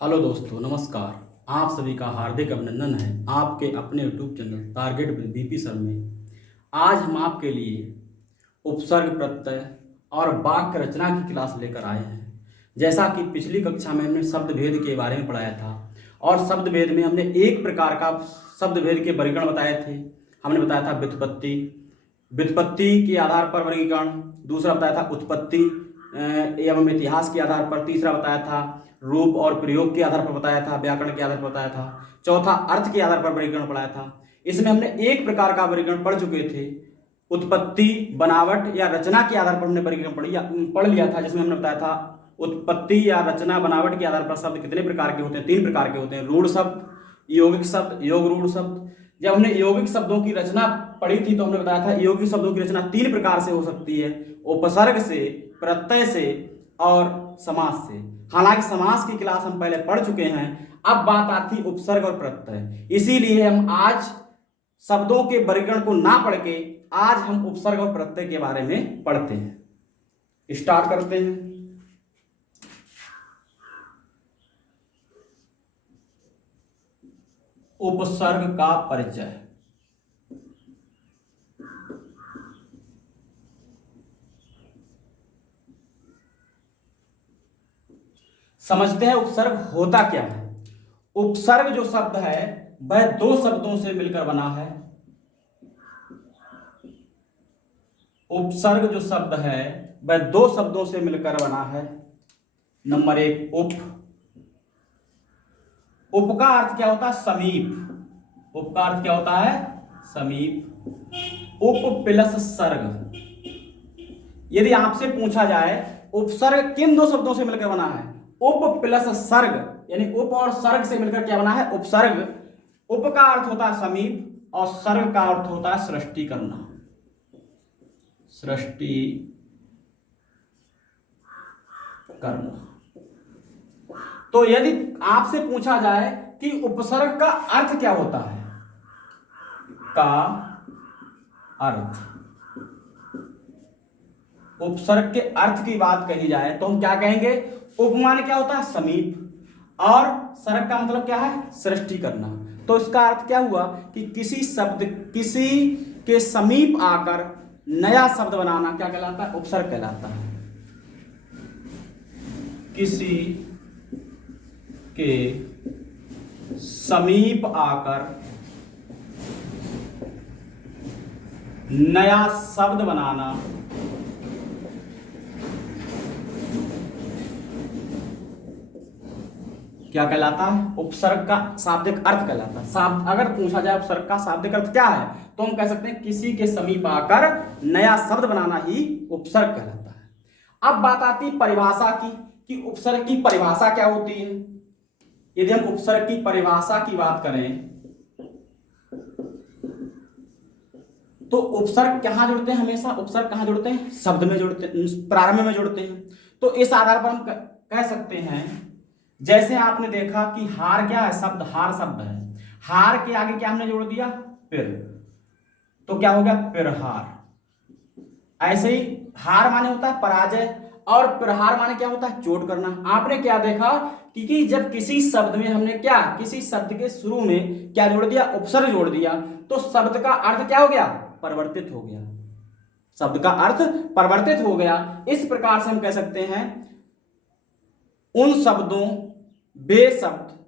Hello दोस्तों, नमस्कार। आप सभी का हार्दिक अभिनंदन है आपके अपने YouTube channel target with BP sir में। आज हम आपके लिए उपसर्ग, प्रत्यय और वाक्य रचना की क्लास लेकर आए हैं। जैसा कि पिछली कक्षा में हमने शब्द भेद के बारे में पढ़ाया था और शब्द भेद में हमने एक प्रकार का शब्द भेद के वर्गीकरण बताए थे। हमने बताया था व्युत्पत्ति, व्युत्पत्ति के आधार पर वर्गीकरण। दूसरा बताया था उत्पत्ति एवं इतिहास के आधार पर। तीसरा बताया था रूप और प्रयोग के आधार पर बताया था, व्याकरण के आधार पर बताया था। चौथा अर्थ के आधार पर वर्गीकरण पढ़ाया था। इसमें हमने एक प्रकार का वर्गीकरण पढ़ चुके थे, उत्पत्ति, बनावट या रचना के आधार पर हमने वर्गीकरण पढ़ लिया था, जिसमें हमने बताया था उत्पत्ति या रचना बनावट के आधार पर शब्द कितने प्रकार के होते हैं। 3 प्रकार के होते हैं, रूढ़ शब्द, यौगिक शब्द, योग रूढ़ शब्द। जब हमने यौगिक शब्दों की रचना पढ़ी थी तो हमने बताया था यौगिक शब्दों की रचना 3 प्रकार से हो सकती है, उपसर्ग से, प्रत्यय से और समास से। हालांकि समास की क्लास हम पहले पढ़ चुके हैं। अब बात आती उपसर्ग और प्रत्यय, इसीलिए हम आज शब्दों के वर्गीकरण को ना पढ़ के आज हम उपसर्ग और प्रत्यय के बारे में पढ़ते हैं। स्टार्ट करते हैं। उपसर्ग का परिचय। समझते हैं उपसर्ग होता क्या है। उपसर्ग जो शब्द है वह 2 शब्दों से मिलकर बना है। उपसर्ग जो शब्द है वह 2 शब्दों से मिलकर बना है। नंबर 1 उप। उप का अर्थ क्या होता है? समीप। उप का अर्थ क्या होता है? समीप। उप प्लस सर्ग। यदि आपसे पूछा जाए उपसर्ग किन 2 शब्दों से मिलकर बना है, उप प्लस सर्ग, यानी उप और सर्ग से मिलकर क्या बना है? उपसर्ग। उप का अर्थ होता है समीप और सर्ग का अर्थ होता है सृष्टि करना, सृष्टि करना। तो यदि आपसे पूछा जाए कि उपसर्ग का अर्थ क्या होता है, का अर्थ, उपसर्ग के अर्थ की बात कही जाए तो हम क्या कहेंगे? उप माने क्या होता है? समीप, और सर्ग का मतलब क्या है? सृष्टि करना। तो इसका अर्थ क्या हुआ कि किसी शब्द, किसी के समीप आकर नया शब्द बनाना क्या कहलाता है? उपसर्ग कहलाता है। किसी के समीप आकर नया शब्द बनाना क्या कहलाता है? उपसर्ग का शाब्दिक अर्थ कहलाता है। अगर पूछा जाए उपसर्ग का शाब्दिक अर्थ क्या है तो हम कह सकते हैं किसी के समीप आकर नया शब्द बनाना ही उपसर्ग कहलाता है। अब बात आती है परिभाषा की कि उपसर्ग की परिभाषा क्या होती है। यदि हम उपसर्ग की परिभाषा की बात करें तो उपसर्ग कहां जुड़ते हैं? हमेशा उपसर्ग कहां जुड़ते हैं? शब्द में जुड़ते हैं, प्रारंभ में जुड़ते हैं। तो इस आधार पर हम कह सकते हैं, जैसे आपने देखा कि हार क्या है? शब्द, हार शब्द है। हार के आगे क्या हमने जोड़ दिया? पिर। तो क्या हो गया? पिरहार। ऐसे ही हार माने होता है पराजय और प्रहार माने क्या होता है? चोट करना। आपने क्या देखा कि जब किसी शब्द में हमने क्या, किसी शब्द के शुरू में क्या जोड़ दिया? उपसर्ग जोड़ दिया, तो शब्द का अर्थ क्या हो गया? परिवर्तित हो गया। शब्द का अर्थ परिवर्तित हो गया। इस प्रकार से हम कह सकते हैं उन शब्दों, वे शब्द,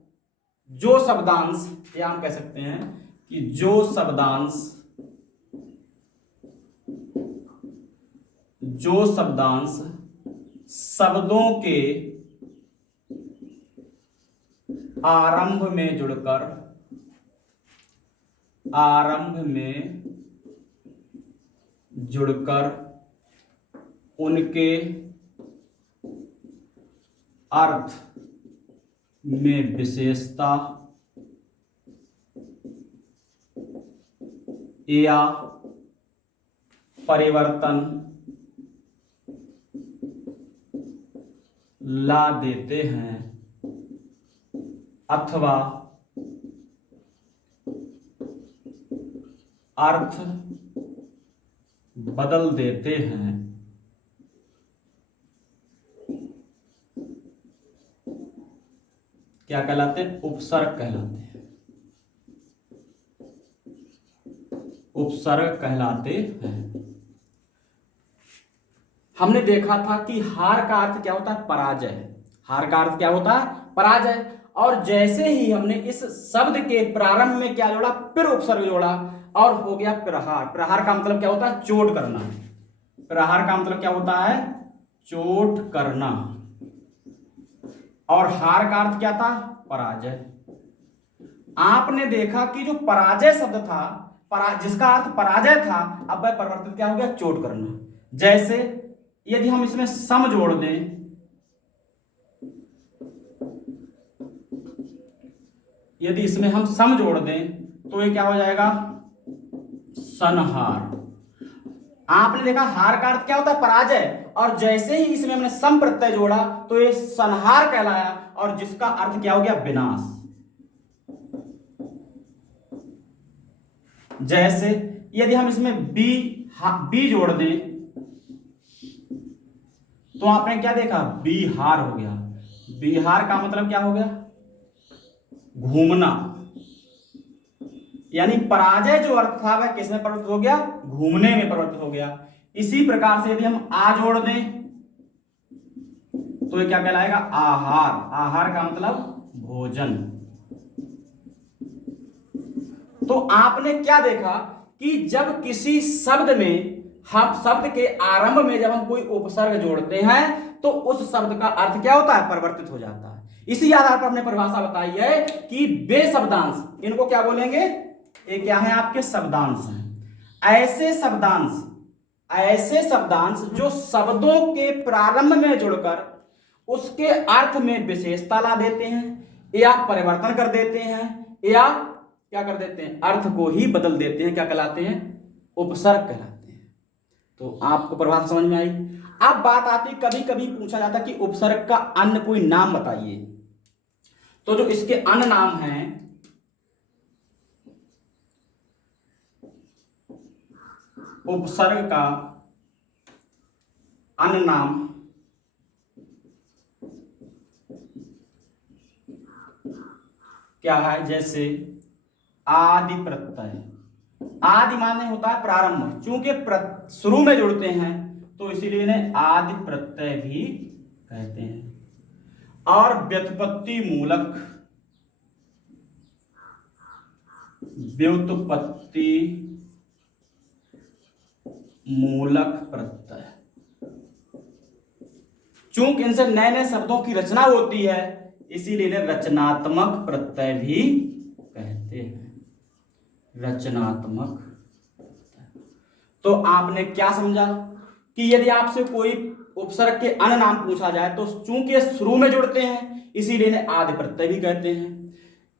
जो शब्दांश, या हम कह सकते हैं कि जो शब्दांश, जो शब्दांश शब्दों के आरंभ में जुड़कर, आरंभ में जुड़कर उनके अर्थ में विशेषता या परिवर्तन ला देते हैं अथवा अर्थ बदल देते हैं, क्या कहलाते हैं? उपसर्ग कहलाते हैं। उपसर्ग कहलाते हैं। हमने देखा था कि हार का अर्थ क्या होता है? पराजय। हार का अर्थ क्या होता है? पराजय। और जैसे ही हमने इस शब्द के प्रारंभ में क्या जोड़ा? फिर उपसर्ग जोड़ा और हो गया प्रहार। प्रहार का मतलब क्या होता है? चोट करना। प्रहार का मतलब क्या होता है? चोट करना। और हार का अर्थ क्या था? पराजय। आपने देखा कि जो पराजय शब्द था, जिसका अर्थ पराजय था, अब वह परिवर्तित क्या हो गया? चोट करना। जैसे यदि हम इसमें सम जोड़ दें, यदि इसमें हम सम जोड़ दें तो ये क्या हो जाएगा? संहार। आपने देखा हार का अर्थ क्या होता है? पराजय। और जैसे ही इसमें हमने सम प्रत्यय जोड़ा तो ये संहार कहलाया, और जिसका अर्थ क्या हो गया? विनाश। जैसे यदि हम इसमें बी जोड़ दें तो आपने क्या देखा? बिहार हो गया। बिहार का मतलब क्या हो गया? घूमना। यानी पराजय जो अर्थ था वह किसमें परिवर्तित हो गया? घूमने में परिवर्तित हो गया। इसी प्रकार से यदि हम आ जोड़ दें तो ये क्या कहलाएगा? आहार। आहार का मतलब भोजन। तो आपने क्या देखा कि जब किसी शब्द में, हम शब्द के आरंभ में जब हम कोई उपसर्ग जोड़ते हैं तो उस शब्द का अर्थ क्या होता है? परिवर्तित हो जाता है। इसी आधार पर हमने परिभाषा बताई है कि वे शब्दांश, इनको क्या बोलेंगे? ये क्या है? आपके शब्दांश हैं। ऐसे शब्दांश जो शब्दों के प्रारंभ में जुड़कर उसके अर्थ में विशेषता ला देते हैं, या परिवर्तन कर देते हैं, या क्या कर देते हैं? अर्थ को ही बदल देते हैं। क्या कहलाते हैं? उपसर्ग कहलाते हैं। तो आपको परिभाषा समझ में आई। अब बात आती, कभी कभी पूछा जाता कि उपसर्ग का अन्य कोई नाम बताइए। तो जो इसके अन्य नाम हैं, उपसर्ग का अन्य नाम क्या है? जैसे आदि प्रत्यय। आदि माने होता है प्रारंभ। चूंकि शुरू में जुड़ते हैं तो इसीलिए इन्हें आदि प्रत्यय भी कहते हैं। और व्युत्पत्ति मूलक, व्युत्पत्ति मूलक प्रत्यय। चूंकि इनसे नए नए शब्दों की रचना होती है इसीलिए इन्हें रचनात्मक प्रत्यय भी कहते हैं। रचनात्मक। तो आपने क्या समझा कि यदि आपसे कोई उपसर्ग के अन्य नाम पूछा जाए तो चूंकि शुरू में जुड़ते हैं इसीलिए इन्हें आदि प्रत्यय भी कहते हैं।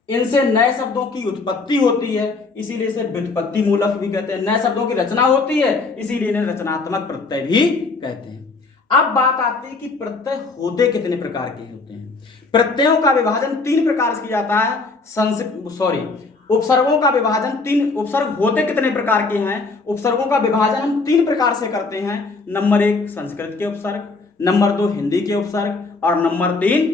इनसे नए शब्दों की उत्पत्ति होती है इसीलिए इसे व्युत्पत्ति मूलक भी कहते हैं। नए शब्दों की रचना होती है इसीलिए इन्हें रचनात्मक प्रत्यय भी कहते हैं। अब बात आती है कि प्रत्यय होते कितने प्रकार के होते हैं। प्रत्ययों का विभाजन 3 प्रकार से किया जाता है। उपसर्गों का विभाजन 3, उपसर्ग होते कितने प्रकार के हैं? उपसर्गों का विभाजन हम 3 प्रकार से करते हैं। नंबर 1 संस्कृत के उपसर्ग, नंबर 2 हिंदी के उपसर्ग, और नंबर 3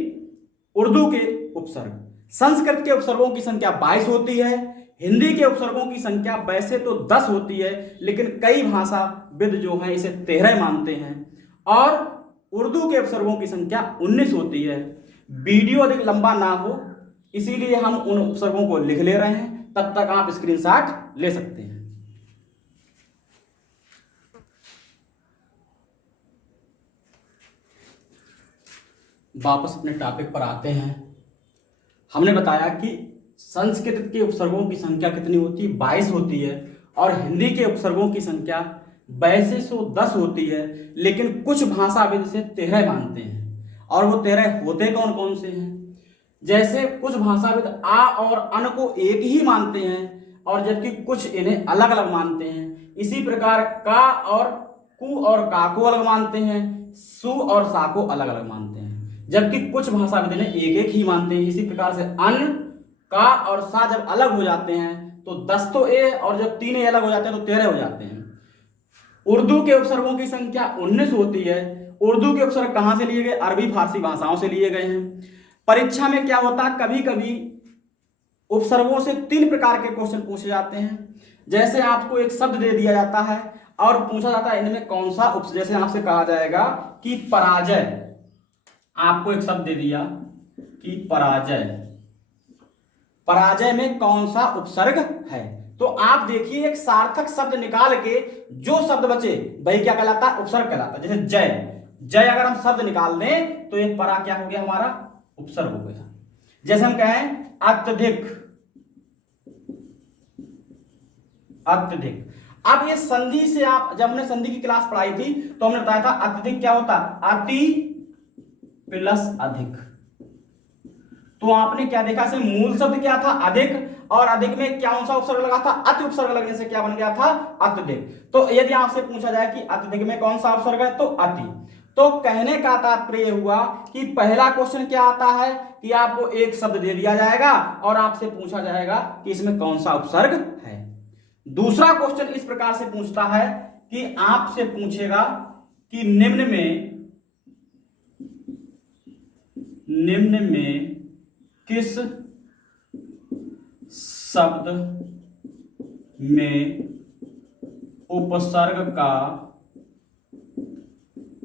उर्दू के उपसर्ग। संस्कृत के उपसर्गों की संख्या 22 होती है। हिंदी के उपसर्गों की संख्या वैसे तो 10 होती है लेकिन कई भाषाविद जो हैं इसे 13 मानते हैं। और उर्दू के उपसर्गों की संख्या 19 होती है। वीडियो अधिक लंबा ना हो इसीलिए हम उन उपसर्गों को लिख ले रहे हैं, तब तक आप स्क्रीनशॉट ले सकते हैं। वापस अपने टॉपिक पर आते हैं। हमने बताया कि संस्कृत के उपसर्गों की संख्या कितनी होती है? 22 होती है। और हिंदी के उपसर्गों की संख्या वैसे तो 10 होती है लेकिन कुछ भाषाविद इसे 13 मानते हैं। और वो 13 होते कौन कौन से हैं? जैसे कुछ भाषाविद आ और अन को एक ही मानते हैं और जबकि कुछ इन्हें अलग अलग मानते हैं। इसी प्रकार का और कु और का को अलग मानते हैं, सु और सा को अलग अलग मानते हैं, जबकि कुछ भाषाविद इन्हें एक एक ही मानते हैं। इसी प्रकार से अन, का और सा जब अलग हो जाते हैं तो 10 तो ए, और जब 3 ए अलग हो जाते हैं तो 13 हो जाते हैं। उर्दू के उपसर्गों की संख्या 19 होती है। उर्दू के उपसर्ग कहां से लिए गए? अरबी फारसी भाषाओं से लिए गए हैं। परीक्षा में क्या होता है, कभी कभी उपसर्गों से 3 प्रकार के क्वेश्चन पूछे जाते हैं। जैसे आपको एक शब्द दे दिया जाता है और पूछा जाता है इनमें कौन सा जैसे आपसे कहा जाएगा कि पराजय, आपको एक शब्द दे दिया कि पराजय, पराजय में कौन सा उपसर्ग है, तो आप देखिए एक सार्थक शब्द निकाल के जो शब्द बचे वही क्या कहलाता है, उपसर्ग कहलाता है। जैसे जय, जय अगर हम शब्द निकाल दें तो ये परा क्या हो गया, हमारा उपसर्ग हो गया। जैसे हम कहें अत्यधिक, अत्यधिक, अब ये संधि से आप, जब हमने संधि की क्लास पढ़ाई थी तो हमने बताया था अत्यधिक क्या होता, अति प्लस अधिक। तो आपने क्या देखा, से मूल शब्द क्या था, अधिक, और अधिक में क्या सा उपसर्ग लगा था, अति उपसर्ग लगने से क्या बन गया था, अत्यधिक। तो यदि आपसे पूछा जाए कि अत्यधिक में कौन सा उपसर्ग है, तो अति। तो कहने का तात्पर्य हुआ कि पहला क्वेश्चन क्या आता है कि आपको एक शब्द दे दिया जाएगा और आपसे पूछा जाएगा कि इसमें कौन सा उपसर्ग है। दूसरा क्वेश्चन इस प्रकार से पूछता है कि आपसे पूछेगा कि निम्न में किस शब्द में उपसर्ग का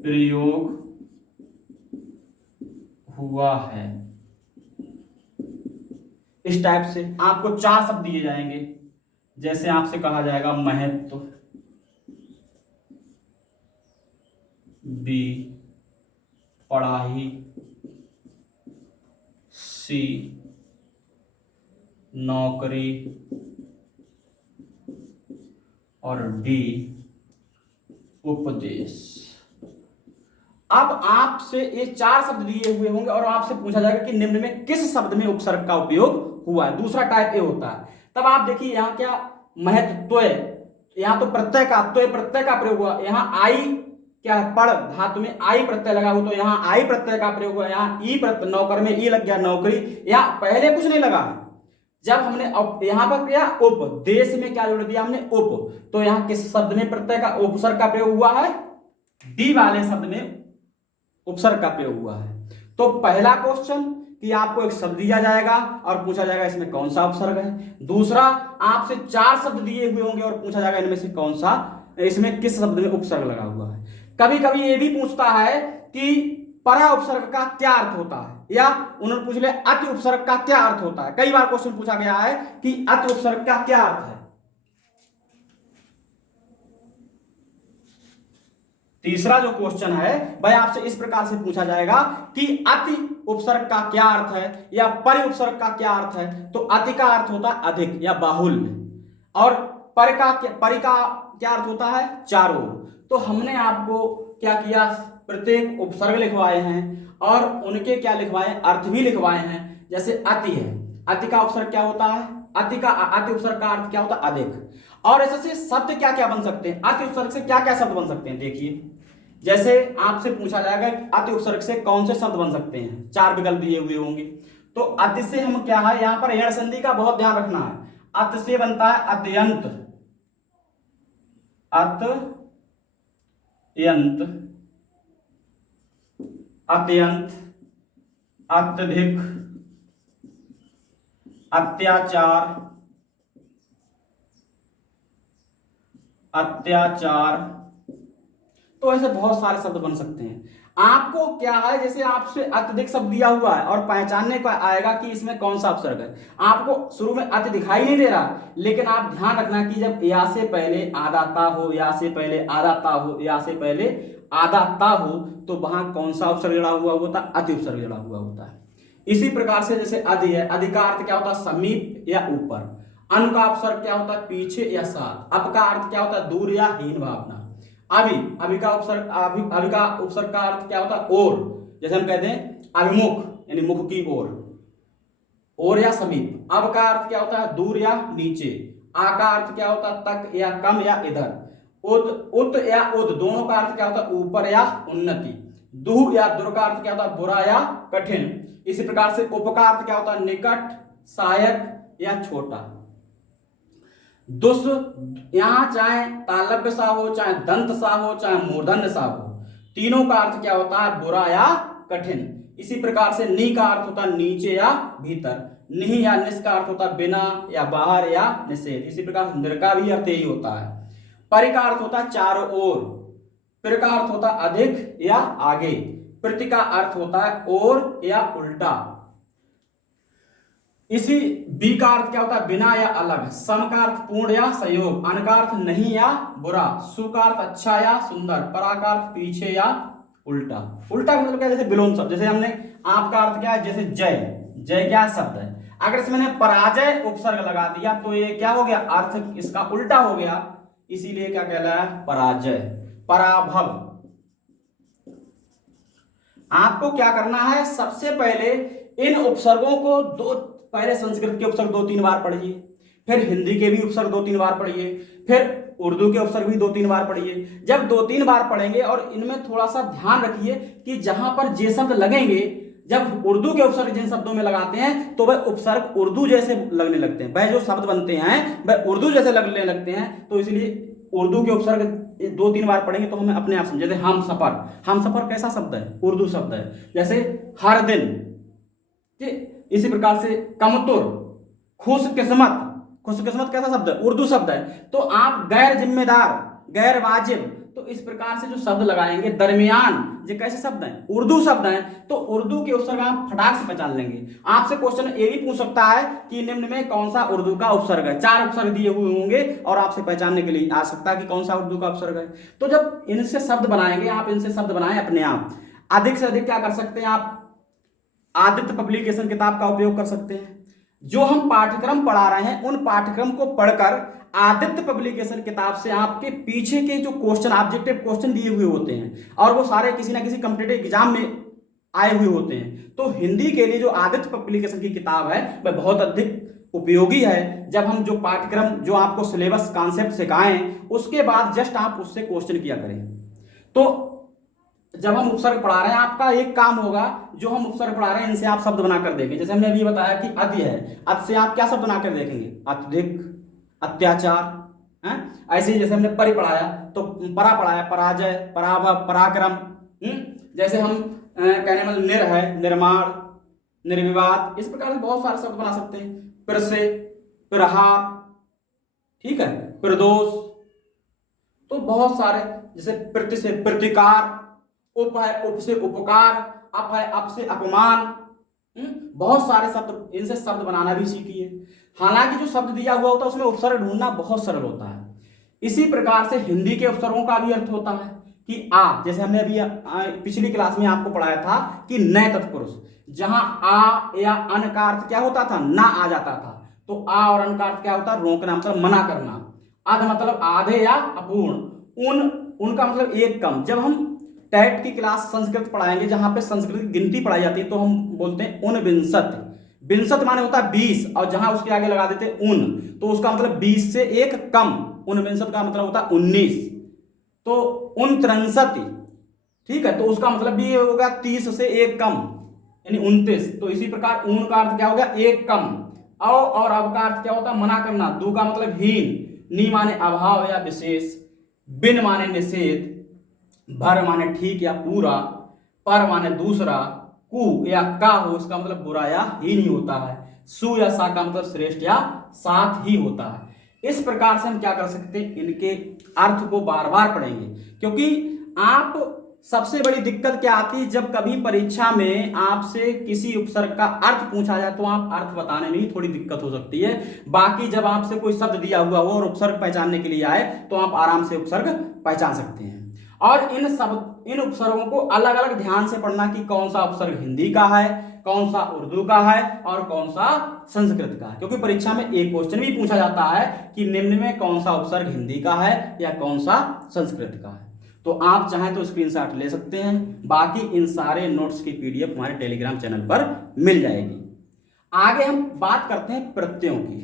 प्रयोग हुआ है। इस टाइप से आपको 4 शब्द दिए जाएंगे। जैसे आपसे कहा जाएगा महत्व, बी पढ़ाई, सी नौकरी और डी उपदेश। अब आपसे ये 4 शब्द दिए हुए होंगे और आपसे पूछा जाएगा कि निम्न में किस शब्द में उपसर्ग का उपयोग हुआ है। दूसरा टाइप ए होता है। तब आप देखिए यहाँ क्या महत्व, यहाँ तो प्रत्यय का, तो प्रत्यय का प्रयोग हुआ। यहाँ आई क्या है, पढ़ धातु में आई प्रत्यय लगा हुआ, तो यहाँ आई प्रत्यय का प्रयोग हुआ। यहाँ ई प्रत्यय, नौकर में ई लग गया, नौकरी। यहाँ पहले कुछ नहीं लगा है। जब हमने यहाँ पर किया उप, देश में क्या जोड़ दिया हमने, उप, तो यहाँ किस शब्द में प्रत्यय का उपसर्ग का प्रयोग हुआ है, डी वाले शब्द में उपसर्ग का प्रयोग हुआ है। तो पहला क्वेश्चन कि आपको एक शब्द दिया जाएगा और पूछा जाएगा इसमें कौन सा उपसर्ग है। दूसरा, आपसे 4 शब्द दिए हुए होंगे और पूछा जाएगा इनमें से कौन सा, इसमें किस शब्द में उपसर्ग लगा हुआ है। कभी कभी ये भी पूछता है कि परा उपसर्ग का क्या अर्थ होता है, या उन्होंने पूछ लिया अति उपसर्ग का क्या अर्थ होता है। कई बार क्वेश्चन पूछा गया है कि अति उपसर्ग का क्या अर्थ है। तीसरा जो क्वेश्चन है वह आपसे इस प्रकार से पूछा जाएगा कि अति उपसर्ग का क्या अर्थ है या परि उपसर्ग का क्या अर्थ है। तो अति का अर्थ होता है अधिक या बाहुल्य, और परि का क्या अर्थ होता है, चारों। तो हमने आपको क्या किया, प्रत्येक उपसर्ग लिखवाए हैं और उनके क्या लिखवाए, अर्थ भी लिखवाए हैं। जैसे अति है, अति का उपसर्ग क्या होता है, अति उपसर्ग का अर्थ क्या होता है, अधिक। और ऐसे से शब्द क्या क्या बन सकते हैं, अति उपसर्ग से क्या क्या शब्द बन सकते हैं। देखिए जैसे आपसे पूछा जाएगा अति उपसर्ग से कौन से शब्द बन सकते हैं, 4 विकल्प दिए हुए होंगे। तो अति से हम क्या है, यहां पर यण संधि का बहुत ध्यान रखना है। अति से बनता है अत्यंत, अत्यंत, अत्यधिक, अत्याचार, तो ऐसे बहुत सारे शब्द बन सकते हैं। आपको क्या है, जैसे आपसे अत्यधिक शब्द दिया हुआ है और पहचानने को आएगा कि इसमें कौन सा उपसर्ग है। आपको शुरू में अति दिखाई नहीं दे रहा, लेकिन आप ध्यान रखना कि जब या से पहले आदाता हो, या से पहले आदाता हो, या से पहले आदाता हो, तो वहां कौन सा उपसर्ग जुड़ा हुआ होता है, अति उपसर्ग जुड़ा हुआ होता है। इसी प्रकार से जैसे अधि है, अधि का अर्थ क्या होता है, समीप या ऊपर। अनु का उपसर्ग क्या होता है, पीछे या साथ। अप का अर्थ क्या होता है, दूर या हीन भावना। अभि का उपसर्ग, अभि का उपसर्ग का अर्थ क्या होता है, ओर। जैसे हम कहते हैं अभिमुख, यानी मुख की ओर या समीप। अब का अर्थ क्या होता है, दूर या नीचे। आ का अर्थ क्या होता है, तक या कम या इधर। उत या उद, दोनों का अर्थ क्या होता है, ऊपर या उन्नति। दुह या दुर का अर्थ क्या होता है, बुरा या कठिन। इसी प्रकार से उप का अर्थ क्या होता है, निकट, सहायक या छोटा। दुस, यहां चाहे तालव्य सा हो, चाहे दंत सा हो, चाहे मूर्धन्य सा हो, तीनों का अर्थ क्या होता है, बुरा या कठिन। इसी प्रकार से नी का अर्थ होता है नीचे या भीतर, नहीं या निस का अर्थ होता है बिना या बाहर या निषेध। इसी प्रकार से निर का भी अर्थ यही होता है। परि का अर्थ होता है चारों ओर, प्र का अर्थ होता है अधिक या आगे, प्रति का अर्थ होता है और या उल्टा। इसी बी का अर्थ क्या होता है बिना या अलग, सम का अर्थ पूर्ण या सहयोग, अन का अर्थ नहीं या बुरा, सु का अर्थ अच्छा या सुंदर, परा का अर्थ पीछे या उल्टा। उल्टा मतलब क्या, जैसे विलोम शब्द, जैसे हमने आपका अर्थ क्या है, जैसे जय, जय क्या शब्द है, अगर इसमें मैंने पराजय उपसर्ग लगा दिया तो ये क्या हो गया, अर्थ इसका उल्टा हो गया, इसीलिए क्या कहलाया पराजय। पराभव। आपको क्या करना है, सबसे पहले इन उपसर्गों को पहले संस्कृत के उपसर्ग 2-3 बार पढ़िए, फिर हिंदी के भी उपसर्ग 2-3 बार पढ़िए, फिर उर्दू के उपसर्ग भी 2-3 बार पढ़िए। जब 2-3 बार पढ़ेंगे और इनमें थोड़ा सा ध्यान रखिए कि जहां पर जे शब्द लगेंगे, जब उर्दू के उपसर्ग जिन शब्दों में लगाते हैं तो वह उपसर्ग उर्दू जैसे लगने लगते हैं, वह जो शब्द बनते हैं वह उर्दू जैसे लगने लगते हैं। तो इसलिए उर्दू के उपसर्ग 2-3 बार पढ़ेंगे तो हमें अपने आप समझे। जैसे हम सफर, हम सफर कैसा शब्द है, उर्दू शब्द है। जैसे हर दिन, इसी प्रकार से कमतुर, खुशकिस्मत, खुशकिस्मत कैसा शब्द है, उर्दू शब्द है। तो आप गैर जिम्मेदार, गैर वाजिब, तो इस प्रकार से जो शब्द लगाएंगे, दरमियान, ये कैसे शब्द हैं, उर्दू शब्द हैं। तो उर्दू के उपसर्ग आप फटाक से पहचान लेंगे। आपसे क्वेश्चन ये भी पूछ सकता है कि निम्न में कौन सा उर्दू का उपसर्ग है, 4 उपसर्ग दिए हुए होंगे और आपसे पहचानने के लिए आ सकता है कि कौन सा उर्दू का उपसर्ग है। तो जब इनसे शब्द बनाएंगे, आप इनसे शब्द बनाएं अपने आप। अधिक से अधिक क्या कर सकते हैं आप, आदित्य पब्लिकेशन किताब का उपयोग कर सकते हैं। जो हम पाठ्यक्रम पढ़ा रहे हैं उन पाठ्यक्रम को पढ़कर आदित्य पब्लिकेशन किताब से आपके पीछे के जो क्वेश्चन, ऑब्जेक्टिव क्वेश्चन दिए हुए होते हैं और वो सारे किसी ना किसी कॉम्पिटिटिव एग्जाम में आए हुए होते हैं। तो हिंदी के लिए जो आदित्य पब्लिकेशन की किताब है वह बहुत अधिक उपयोगी है। जब हम जो पाठ्यक्रम, जो आपको सिलेबस कॉन्सेप्ट सिखाएं, उसके बाद जस्ट आप उससे क्वेश्चन किया करें। तो जब हम उपसर्ग पढ़ा रहे हैं, आपका एक काम होगा, जो हम उपसर्ग पढ़ा रहे हैं इनसे आप शब्द बनाकर देखें। जैसे हमने अभी बताया कि अति है, अति से आप क्या शब्द बनाकर देखेंगे, अत्यधिक, अत्याचार है। ऐसे ही जैसे हमने परि पढ़ाया तो परा पढ़ाया, पराजय, पराभव, पराक्रम। जैसे हम कहने में निर है, निर्माण, निर्विवाद, इस प्रकार से बहुत सारे शब्द बना सकते हैं। फिर से, प्रहार, ठीक है, प्रदोष, तो बहुत सारे। जैसे प्रति से प्रतिकार, उप है, उप से उपकार, अप है, अप से अपमान। बहुत सारे शब्द, इनसे शब्द बनाना भी सीखिए। हालांकि जो शब्द दिया हुआ होता है उसमें उपसर्ग ढूंढना बहुत सरल होता है। इसी प्रकार से हिंदी के उपसर्गों का भी अर्थ होता है कि आ, जैसे हमने अभी पिछली क्लास में आपको पढ़ाया था कि नए तत्पुरुष, जहां आ या अन का अर्थ क्या होता था, ना आ जाता था, तो आ और अन का अर्थ क्या होता है, रोकना, मतलब मना करना। अध मतलब आधे या अपूर्ण, उनका मतलब एक कम। जब हम टेट की क्लास संस्कृत पढ़ाएंगे, जहां पे संस्कृत की गिनती पढ़ाई जाती है, तो हम बोलते हैं उनविंशत। विंशत माने होता है 20, और जहां उसके आगे लगा देते हैं उन, तो उसका मतलब 20 से एक कम। उनविंशत का मतलब होता है 19, तो 39, ठीक है, तो उसका मतलब भी हो गया 30 से एक कम, यानी 29। तो इसी प्रकार ऊन का अर्थ क्या हो गया, एक कम। और अब का अर्थ क्या होता है, मना करना। दू का मतलब हीन, नी माने अभाव या विशेष, बिन माने निषेध, भर माने ठीक या पूरा, पर माने दूसरा, कु या का हो, इसका मतलब बुरा या हीन ही होता है। सु या सा का मतलब श्रेष्ठ या साथ ही होता है। इस प्रकार से हम क्या कर सकते हैं, इनके अर्थ को बार बार पढ़ेंगे। क्योंकि आप, सबसे बड़ी दिक्कत क्या आती है, जब कभी परीक्षा में आपसे किसी उपसर्ग का अर्थ पूछा जाए तो आप अर्थ बताने में ही थोड़ी दिक्कत हो सकती है। बाकी जब आपसे कोई शब्द दिया हुआ हो और उपसर्ग पहचानने के लिए आए तो आप आराम से उपसर्ग पहचान सकते हैं। और इन उपसर्गों को अलग अलग ध्यान से पढ़ना कि कौन सा उपसर्ग हिंदी का है, कौन सा उर्दू का है और कौन सा संस्कृत का है। क्योंकि परीक्षा में एक क्वेश्चन भी पूछा जाता है कि निम्न में कौन सा उपसर्ग हिंदी का है या कौन सा संस्कृत का है। तो आप चाहें तो स्क्रीनशॉट ले सकते हैं। बाकी इन सारे नोट्स की पीडीएफ हमारे टेलीग्राम चैनल पर मिल जाएगी। आगे हम बात करते हैं प्रत्ययों की।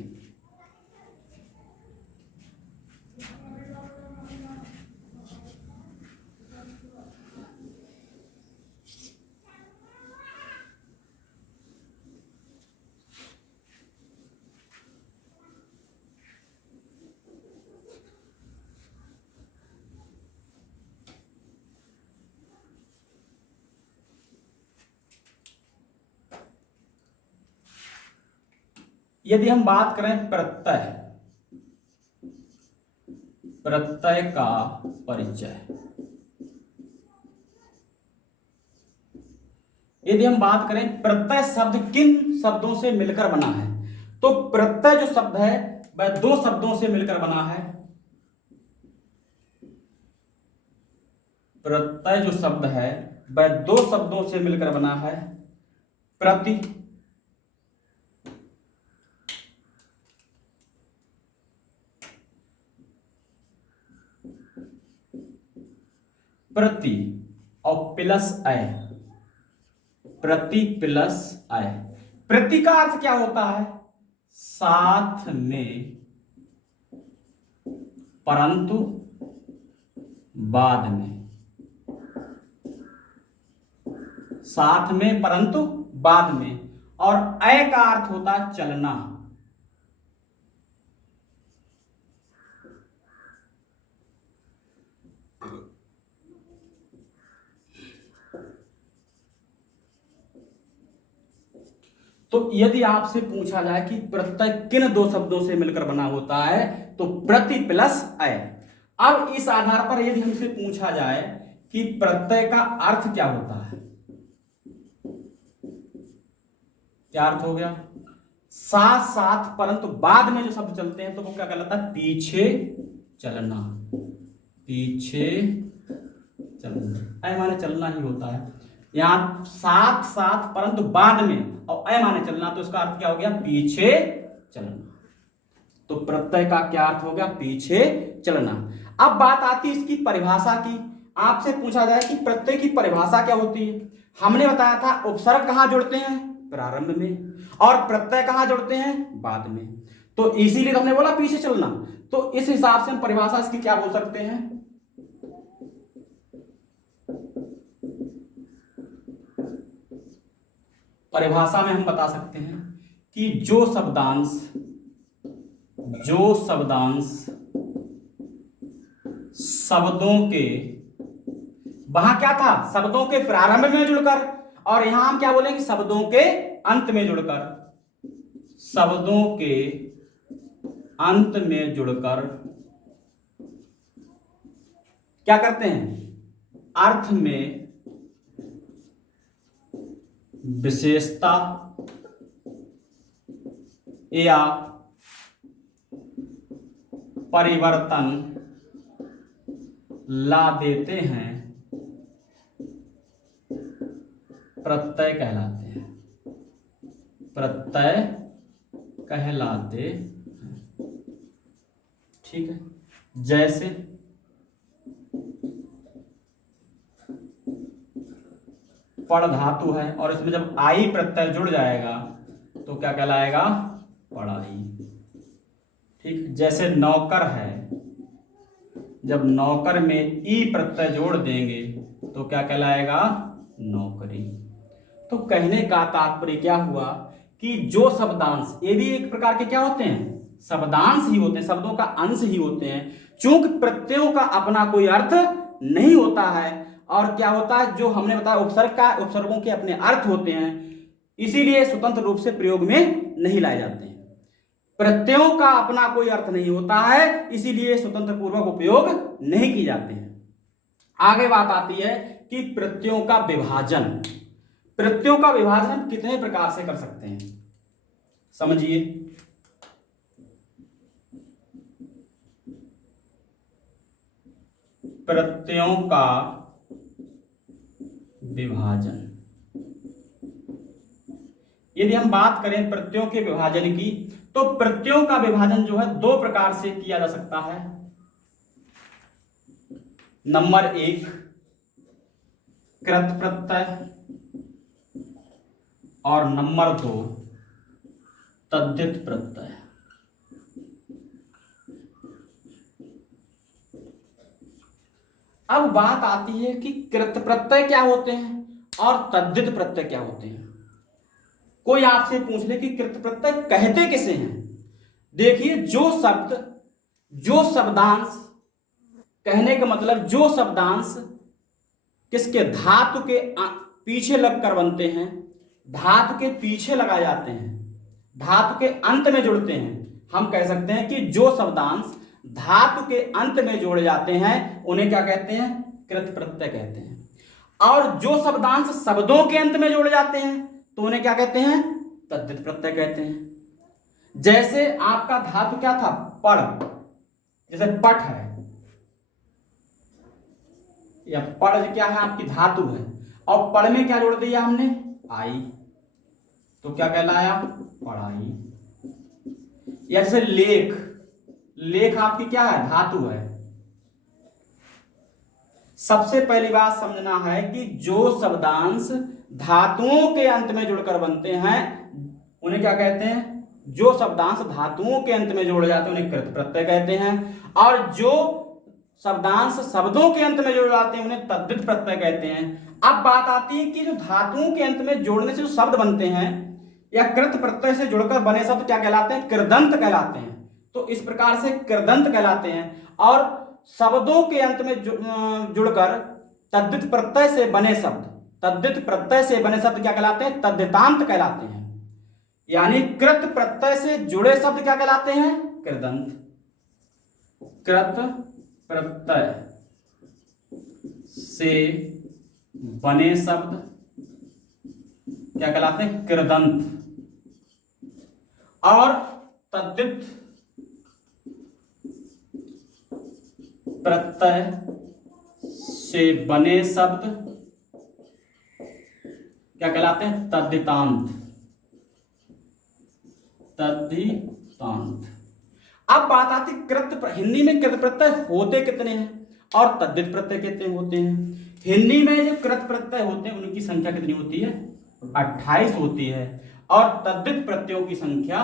यदि हम बात करें प्रत्यय, प्रत्यय का परिचय, यदि हम बात करें प्रत्यय शब्द किन शब्दों से मिलकर बना है, तो प्रत्यय जो शब्द है वह दो शब्दों से मिलकर बना है। प्रत्यय जो शब्द है वह दो शब्दों से मिलकर बना है, प्रति प्रति और प्लस अय, प्रति प्लस अय। प्रति का अर्थ क्या होता है? साथ में परंतु बाद में, साथ में परंतु बाद में। और अय का अर्थ होता है चलना। तो यदि आपसे पूछा जाए कि प्रत्यय किन दो शब्दों से मिलकर बना होता है, तो प्रति प्लस अय। अब इस आधार पर यदि हमसे पूछा जाए कि प्रत्यय का अर्थ क्या होता है, क्या अर्थ हो गया? साथ साथ परंतु बाद में जो शब्द चलते हैं तो वो क्या कहलाता है? पीछे चलना, पीछे चलना। अय माने चलना ही होता है। यहां साथ साथ परंतु बाद में और अय माने चलना, तो इसका अर्थ क्या हो गया? पीछे चलना। तो प्रत्यय का क्या अर्थ हो गया? पीछे चलना। अब बात आती है इसकी परिभाषा की। आपसे पूछा जाए कि प्रत्यय की परिभाषा क्या होती है, हमने बताया था उपसर्ग कहां जुड़ते हैं? प्रारंभ में। और प्रत्यय कहां जुड़ते हैं? बाद में। तो इसीलिए हमने बोला पीछे चलना। तो इस हिसाब से हम परिभाषा इसकी क्या बोल सकते हैं? परिभाषा में हम बता सकते हैं कि जो शब्दांश शब्दों के, वहां क्या था? शब्दों के प्रारंभ में जुड़कर, और यहां हम क्या बोलेंगे? शब्दों के अंत में जुड़कर, शब्दों के अंत में जुड़कर क्या करते हैं? अर्थ में विशेषता या परिवर्तन ला देते हैं, प्रत्यय कहलाते हैं, प्रत्यय कहलाते हैं। ठीक है। जैसे पड़ धातु है और इसमें जब आई प्रत्यय जुड़ जाएगा तो क्या कहलाएगा? पढ़ाई। ठीक। जैसे नौकर है, जब नौकर में ई प्रत्यय जोड़ देंगे तो क्या कहलाएगा? नौकरी। तो कहने का तात्पर्य क्या हुआ कि जो शब्दांश, ये भी एक प्रकार के क्या होते हैं? शब्दांश ही होते हैं, शब्दों का अंश ही होते हैं। चूंकि प्रत्ययों का अपना कोई अर्थ नहीं होता है, और क्या होता है, जो हमने बताया उपसर्गों के अपने अर्थ होते हैं, इसीलिए स्वतंत्र रूप से प्रयोग में नहीं लाए जाते हैं। प्रत्ययों का अपना कोई अर्थ नहीं होता है, इसीलिए स्वतंत्र पूर्वक उपयोग नहीं किए जाते हैं। आगे बात आती है कि प्रत्ययों का विभाजन। प्रत्ययों का विभाजन हम कितने प्रकार से कर सकते हैं, समझिए। प्रत्ययों का विभाजन, यदि हम बात करें प्रत्ययों के विभाजन की, तो प्रत्ययों का विभाजन जो है दो प्रकार से किया जा सकता है। नंबर 1 कृत प्रत्यय, और नंबर 2 तद्धित प्रत्यय। अब बात आती है कि कृत प्रत्यय क्या होते हैं और तद्धित प्रत्यय क्या होते हैं। कोई आपसे पूछ ले कि कृत प्रत्यय कहते किसे हैं। देखिए, जो शब्दांश, कहने का मतलब जो शब्दांश किसके, धातु के पीछे लगकर बनते हैं, धातु के पीछे लगाए जाते हैं, धातु के अंत में जुड़ते हैं, हम कह सकते हैं कि जो शब्दांश धातु के अंत में जोड़े जाते हैं उन्हें क्या कहते हैं? कृत प्रत्यय कहते हैं। और जो शब्दांश शब्दों के अंत में जोड़े जाते हैं तो उन्हें क्या कहते हैं? तद्धित प्रत्यय कहते हैं। जैसे आपका धातु क्या था? पड़, जैसे पट है या पड़ क्या है? आपकी धातु है, और पड़ में क्या जोड़ दिया हमने? आई, तो क्या कहलाया? पढ़ाई। या जैसे लेख, लेख आपकी क्या है? धातु है। सबसे पहली बात समझना है कि जो शब्दांश धातुओं के अंत में जुड़कर बनते हैं उन्हें क्या कहते हैं? जो शब्दांश धातुओं के अंत में जोड़े जाते हैं उन्हें कृत प्रत्यय कहते हैं, और जो शब्दांश शब्दों के अंत में जोड़े जाते हैं उन्हें तद्धित प्रत्यय कहते हैं। अब बात आती है कि जो धातुओं के अंत में जोड़ने से जो शब्द बनते हैं या कृत प्रत्यय से जुड़कर बने शब्द क्या कहलाते हैं? कृदंत कहलाते हैं। तो इस प्रकार से कृदंत कहलाते हैं। और शब्दों के अंत में जुड़कर तद्धित प्रत्यय से बने शब्द, तद्धित प्रत्यय से बने शब्द क्या कहलाते हैं? तद्धितांत कहलाते हैं। यानी कृत प्रत्यय से जुड़े शब्द क्या कहलाते हैं? कृदंत। कृत प्रत्यय से बने शब्द क्या कहलाते हैं? कृदंत। और तद्धित प्रत्यय से बने शब्द क्या कहलाते हैं? तद्धितांत। तद्धितांत। अब बात आती हिंदी में कृत प्रत्यय होते कितने हैं और तद्धित प्रत्यय कितने होते हैं? हिंदी में जो कृत प्रत्यय होते हैं उनकी संख्या कितनी होती है? 28 होती है, और तद्धित प्रत्ययों की संख्या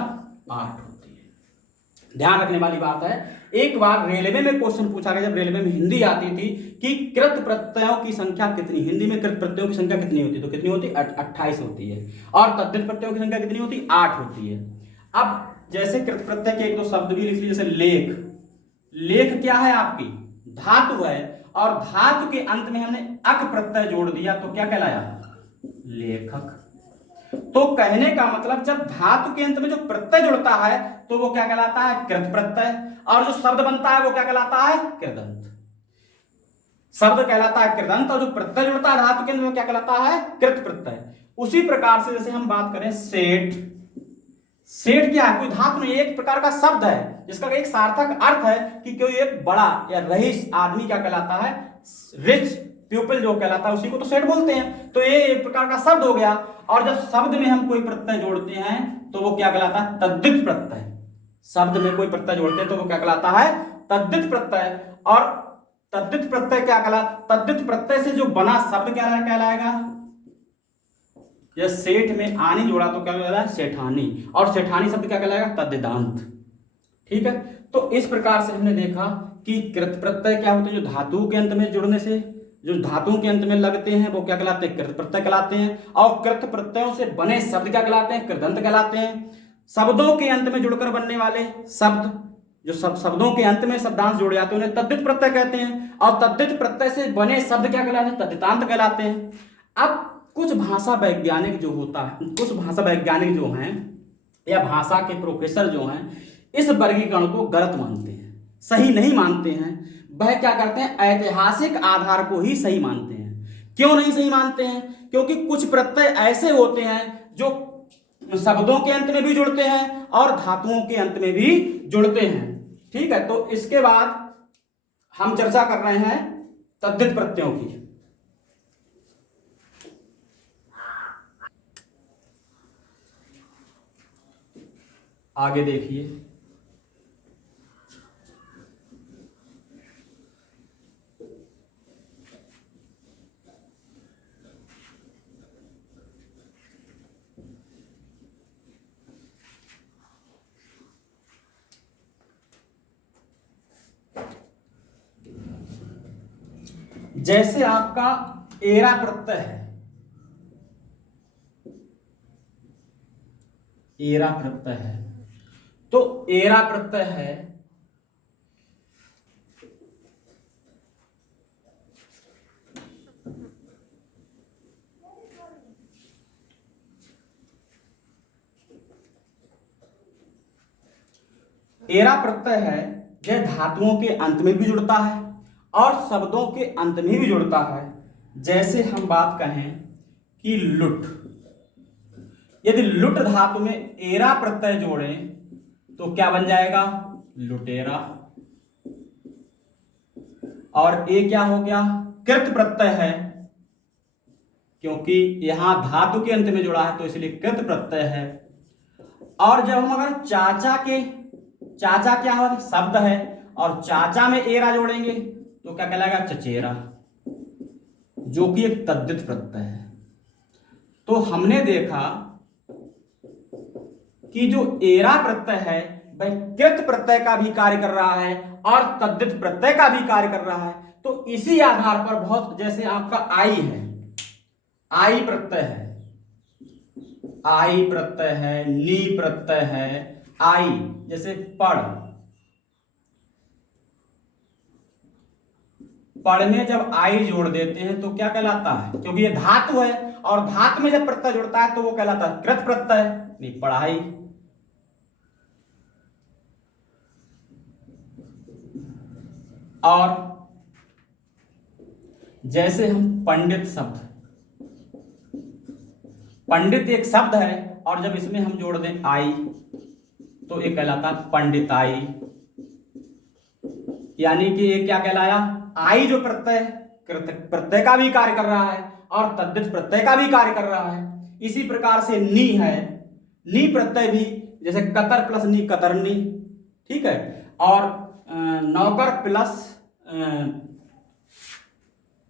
8 होती है। ध्यान रखने वाली बात है, एक बार रेलवे में क्वेश्चन पूछा गया, जब रेलवे में हिंदी आती थी, कि कृत प्रत्ययों की संख्या कितनी, हिंदी में कृत प्रत्ययों की संख्या कितनी होती है? तो कितनी होती? 28 होती है। और तद्धित प्रत्ययों की संख्या कितनी होती? 8 होती है। अब जैसे कृत प्रत्यय के एक दो शब्द भी लिख लीजिए, जैसे लेख। लेख क्या है? आपकी धातु है, और धातु के अंत में हमने अक प्रत्यय जोड़ दिया तो क्या कहलाया? लेखक। तो कहने का मतलब जब धातु के अंत में जो प्रत्यय जुड़ता है तो वो क्या कहलाता है? कृत प्रत्यय। और जो शब्द बनता है वो क्या कहलाता है? कृदंत। शब्द कहलाता है कृदंत, और जो प्रत्यय जुड़ता है धातु के अंत में क्या कहलाता है? कृत प्रत्यय। उसी प्रकार से जैसे हम बात करें सेठ। सेठ क्या है? कोई धातु नहीं, एक प्रकार का शब्द है जिसका एक सार्थक अर्थ है कि कोई एक बड़ा या रईस आदमी क्या कहलाता है? रिच पीपल जो कहलाता है उसी को तो सेठ बोलते हैं। तो ये एक प्रकार का शब्द हो गया। और जब शब्द में हम कोई प्रत्यय जोड़ते हैं तो वो क्या कहलाता है? तद्धित प्रत्यय। शब्द में कोई प्रत्यय जोड़ते हैं तो वो क्या कहलाता है? तद्धित प्रत्यय। और तद्धित प्रत्यय क्या कहलाता? तद्धित प्रत्यय से जो बना शब्द क्या कहलाएगा? या सेठ में आनी जोड़ा तो क्या कहलाएगा? सेठानी। और सेठानी शब्द क्या कहलाएगा? तद्धितांत। ठीक है, तो इस प्रकार से हमने देखा कि कृत प्रत्यय क्या होते हैं? जो धातु के अंत में जुड़ने से, जो धातुओं के अंत में लगते हैं वो क्या कहलाते हैं? कृत प्रत्यय कहलाते हैं। और कृत प्रत्ययों से बने शब्द क्या कहलाते हैं? कृदंत कहलाते हैं। शब्दों के अंत में जुड़कर बनने वाले शब्द, जो शब्दों के अंत में शब्दांश जुड़ जाते हैं उन्हें तद्धित प्रत्यय कहते हैं। और तद्धित प्रत्यय से बने शब्द क्या कहलाते हैं? तद्धितांत कहलाते हैं। अब कुछ भाषा वैज्ञानिक जो होता है, कुछ भाषा वैज्ञानिक जो हैं या भाषा के प्रोफेसर जो हैं, इस वर्गीकरण को गलत मानते हैं, सही नहीं मानते हैं। वह क्या करते हैं? ऐतिहासिक आधार को ही सही मानते हैं। क्यों नहीं सही मानते हैं? क्योंकि कुछ प्रत्यय ऐसे होते हैं जो शब्दों के अंत में भी जुड़ते हैं और धातुओं के अंत में भी जुड़ते हैं। ठीक है, तो इसके बाद हम चर्चा कर रहे हैं तद्धित प्रत्ययों की। आगे देखिए, जैसे आपका एरा प्रत्यय है, एरा प्रत्यय है, तो एरा प्रत्यय है एरा प्रत्यय है यह धातुओं के अंत में भी जुड़ता है और शब्दों के अंत में भी जुड़ता है। जैसे हम बात कहें कि लुट, यदि लुट धातु में एरा प्रत्यय जोड़ें तो क्या बन जाएगा? लुटेरा। और ए क्या हो गया? कृत प्रत्यय है, क्योंकि यहां धातु के अंत में जुड़ा है तो इसलिए कृत प्रत्यय है। और जब हम अगर चाचा क्या हुआ? शब्द है और चाचा में एरा जोड़ेंगे तो क्या कहलाएगा? चचेरा, जो कि एक तद्धित प्रत्यय है। तो हमने देखा कि जो एरा प्रत्यय है वह कृत प्रत्यय का भी कार्य कर रहा है और तद्धित प्रत्यय का भी कार्य कर रहा है। तो इसी आधार पर बहुत, जैसे आपका आई है, आई प्रत्यय है, आई प्रत्यय है, नी प्रत्यय है, आई, जैसे पढ़ में जब आई जोड़ देते हैं तो क्या कहलाता है? क्योंकि ये धातु है और धातु में जब प्रत्यय जुड़ता है तो वो कहलाता है कृत प्रत्यय, नहीं पढ़ाई। और जैसे हम पंडित शब्द, पंडित एक शब्द है और जब इसमें हम जोड़ दें आई तो ये कहलाता है पंडिताई। यानी कि ये क्या कहलाया? आई जो प्रत्यय प्रत्यय का भी कार्य कर रहा है और तद्धित प्रत्यय का भी कार्य कर रहा है। इसी प्रकार से नी है, नी प्रत्यय भी, जैसे कतर प्लस नी कतरनी, ठीक है। और नौकर प्लस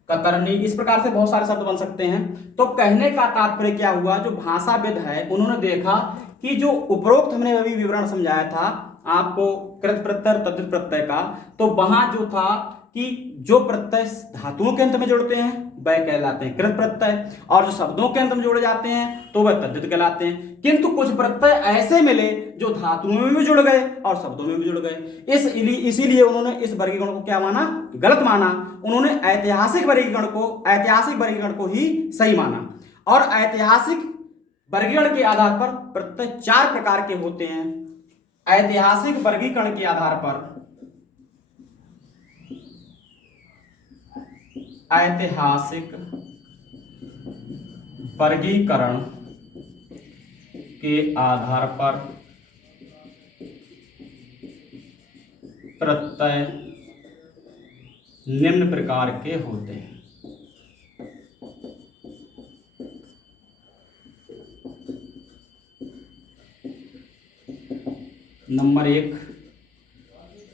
कतरनी, इस प्रकार से बहुत सारे शब्द बन सकते हैं। तो कहने का तात्पर्य क्या हुआ? जो भाषाविद है उन्होंने देखा कि जो उपरोक्त हमने अभी विवरण समझाया था आपको कृत प्रत्यय तद्धित प्रत्यय का, तो वहां जो था कि जो प्रत्यय धातुओं के अंत में जोड़ते हैं वह कहलाते हैं कृत प्रत्यय और जो शब्दों के अंत में जोड़े जाते हैं तो वह तद्धित कहलाते हैं। किंतु कुछ प्रत्यय ऐसे मिले जो धातुओं में भी जुड़ गए और शब्दों में भी जुड़ गए। इसीलिए उन्होंने इस वर्गीकरण को क्या माना? गलत माना। उन्होंने ऐतिहासिक वर्गीकरण को ही सही माना। और ऐतिहासिक वर्गीकरण के आधार पर प्रत्यय 4 प्रकार के होते हैं। ऐतिहासिक वर्गीकरण के आधार पर ऐतिहासिक वर्गीकरण के आधार पर प्रत्यय निम्न प्रकार के होते हैं। नंबर 1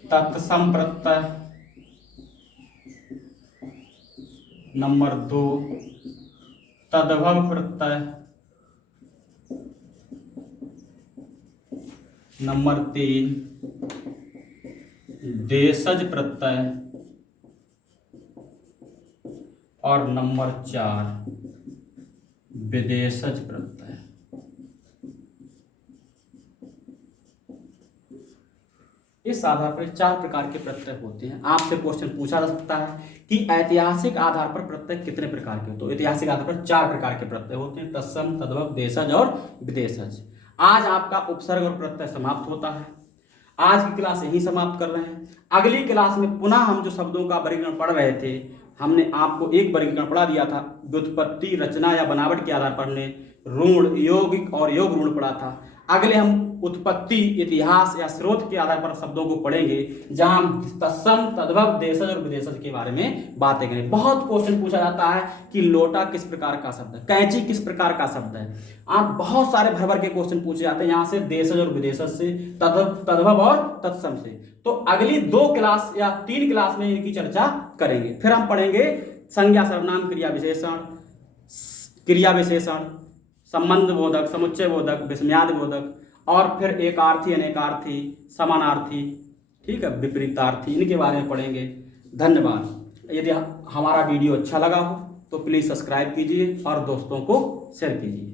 तत्सम प्रत्यय, नंबर 2 तद्भव प्रत्यय, नंबर 3 देशज प्रत्यय और नंबर 4 विदेशज प्रत्यय। इस आधार पर 4 प्रकार के प्रत्यय होते हैं। आपसे क्वेश्चन पूछा जा सकता है कि ऐतिहासिक आधार पर प्रत्यय कितने प्रकार के? तो ऐतिहासिक आधार पर 4 प्रकार के प्रत्यय होते हैं, तत्सम, तद्भव, देशज और विदेशज। आज आपका उपसर्ग और प्रत्यय समाप्त होता है। आज की क्लास यही समाप्त कर रहे हैं। अगली क्लास में पुनः हम जो शब्दों का वर्गीकरण पढ़ रहे थे, हमने आपको एक वर्गीकरण पढ़ा दिया था, व्युत्पत्ति, रचना या बनावट के आधार पर हमने ऋण, यौगिक और योग ऋण पढ़ा था। अगले हम उत्पत्ति, इतिहास या स्रोत के आधार पर शब्दों को पढ़ेंगे, जहां हम तत्सम, तद्भव, देशज और विदेशज के बारे में बातें करेंगे। बहुत क्वेश्चन पूछा जाता है कि लोटा किस प्रकार का शब्द है, कैंची किस प्रकार का शब्द है। आप बहुत सारे भर भर के क्वेश्चन पूछे जाते हैं यहाँ से, देशज और विदेशज से, तद्भव और तत्सम से। तो अगली 2 क्लास या 3 क्लास में इनकी चर्चा करेंगे। फिर हम पढ़ेंगे संज्ञा, सर्वनाम, क्रिया विशेषण, संबंध बोधक, समुच्चय बोधक, विस्मयादि बोधक, और फिर एकार्थी, अनेकार्थी, समानार्थी, ठीक है, विपरीतार्थी, इनके बारे में पढ़ेंगे। धन्यवाद। यदि हमारा वीडियो अच्छा लगा हो तो प्लीज़ सब्सक्राइब कीजिए और दोस्तों को शेयर कीजिए।